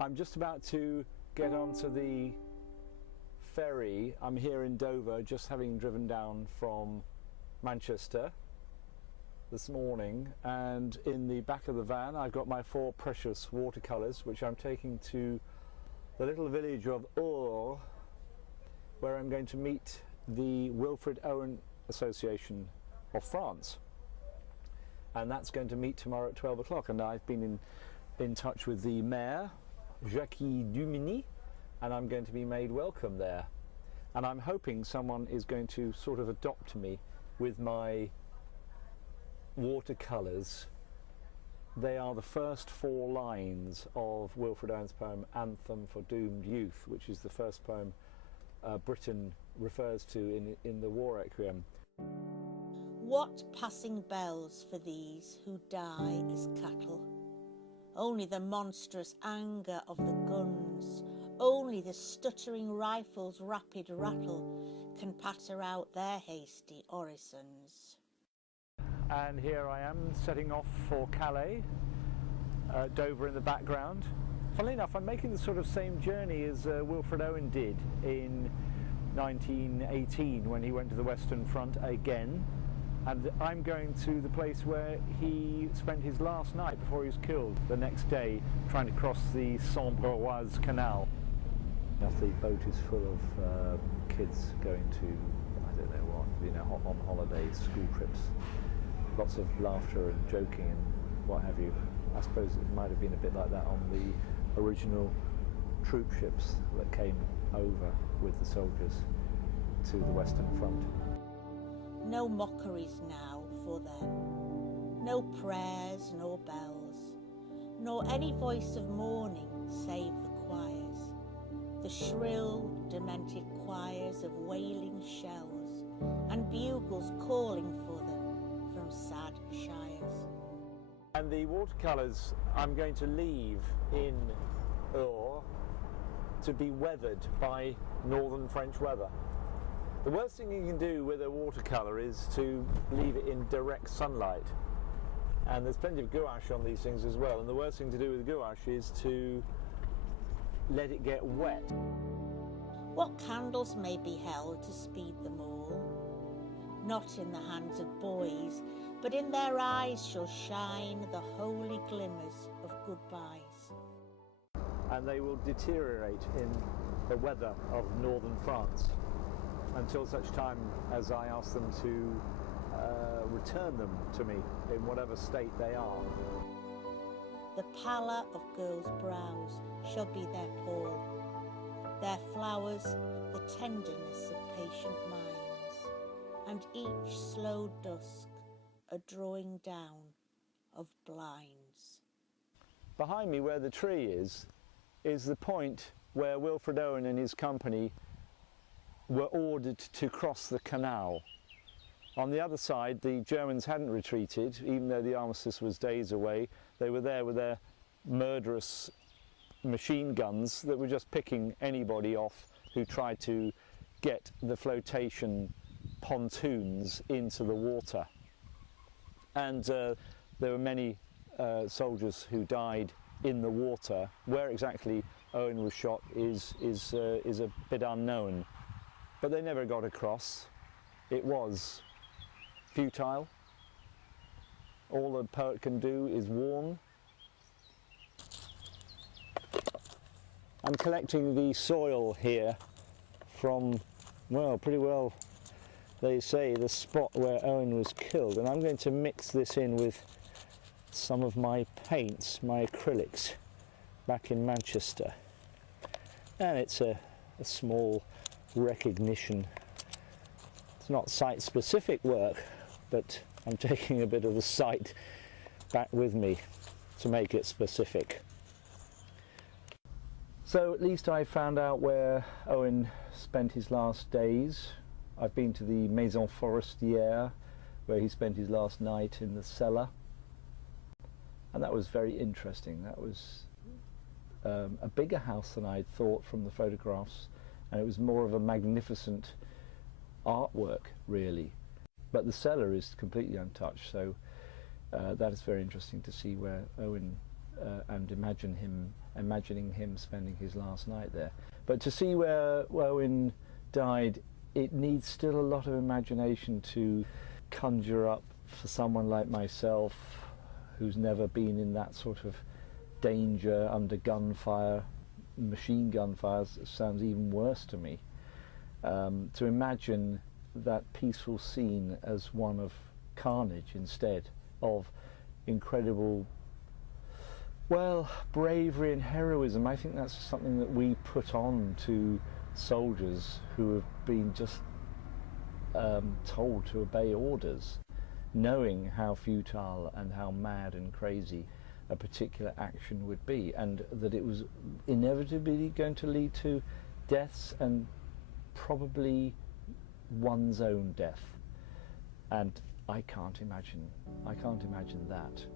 I'm just about to get onto the ferry. I'm here in Dover, just having driven down from Manchester this morning, and in the back of the van I've got my 4 precious watercolours, which I'm taking to the little village of Ur, where I'm going to meet the Wilfred Owen Association of France, and that's going to meet tomorrow at 12 o'clock. And I've been in touch with the mayor, Jacques Duminy, and I'm going to be made welcome there, and I'm hoping someone is going to sort of adopt me with my watercolours. They are the first 4 lines of Wilfred Owen's poem Anthem for Doomed Youth, which is the first poem Britain refers to in the War Requiem. What passing bells for these who die as cattle? Only the monstrous anger of the guns, only the stuttering rifles' rapid rattle can patter out their hasty orisons. And here I am setting off for Calais, Dover in the background. Funnily enough, I'm making the sort of same journey as Wilfred Owen did in 1918 when he went to the Western Front again. And I'm going to the place where he spent his last night before he was killed the next day, trying to cross the Sambre-Oise Canal. The boat is full of kids going to, I don't know what, on holidays, school trips. Lots of laughter and joking and what have you. I suppose it might have been a bit like that on the original troop ships that came over with the soldiers to the Western Front. No mockeries now for them, no prayers nor bells, nor any voice of mourning save the choirs, the shrill, demented choirs of wailing shells, and bugles calling for them from sad shires. And the watercolours I'm going to leave in Ur to be weathered by northern French weather. The worst thing you can do with a watercolour is to leave it in direct sunlight, and there's plenty of gouache on these things as well, and the worst thing to do with gouache is to let it get wet. What candles may be held to speed them all? Not in the hands of boys, but in their eyes shall shine the holy glimmers of goodbyes. And they will deteriorate in the weather of northern France until such time as I ask them to return them to me in whatever state they are. The pallor of girls' brows shall be their pall, their flowers the tenderness of patient minds, and each slow dusk a drawing down of blinds. Behind me, where the tree is the point where Wilfred Owen and his company were ordered to cross the canal. On the other side, the Germans hadn't retreated, even though the armistice was days away. They were there with their murderous machine guns that were just picking anybody off who tried to get the flotation pontoons into the water. And there were many soldiers who died in the water. Where exactly Owen was shot is a bit unknown. But they never got across. It was futile. All a poet can do is warn. I'm collecting the soil here from, well, pretty well, they say, the spot where Owen was killed, and I'm going to mix this in with some of my paints, my acrylics, back in Manchester. And it's a small recognition. It's not site-specific work, but I'm taking a bit of the site back with me to make it specific. So at least I found out where Owen spent his last days. I've been to the Maison Forestière, where he spent his last night in the cellar, and that was very interesting. That was a bigger house than I'd thought from the photographs, and it was more of a magnificent artwork, really. But the cellar is completely untouched, so that is very interesting to see where Owen and imagining him spending his last night there. But to see where Owen died, it needs still a lot of imagination to conjure up for someone like myself, who's never been in that sort of danger under gunfire. Machine gun fire sounds even worse to me. To imagine that peaceful scene as one of carnage instead of incredible, well, bravery and heroism. I think that's something that we put on to soldiers who have been just told to obey orders, knowing how futile and how mad and crazy a particular action would be, and that it was inevitably going to lead to deaths, and probably one's own death. And I can't imagine that.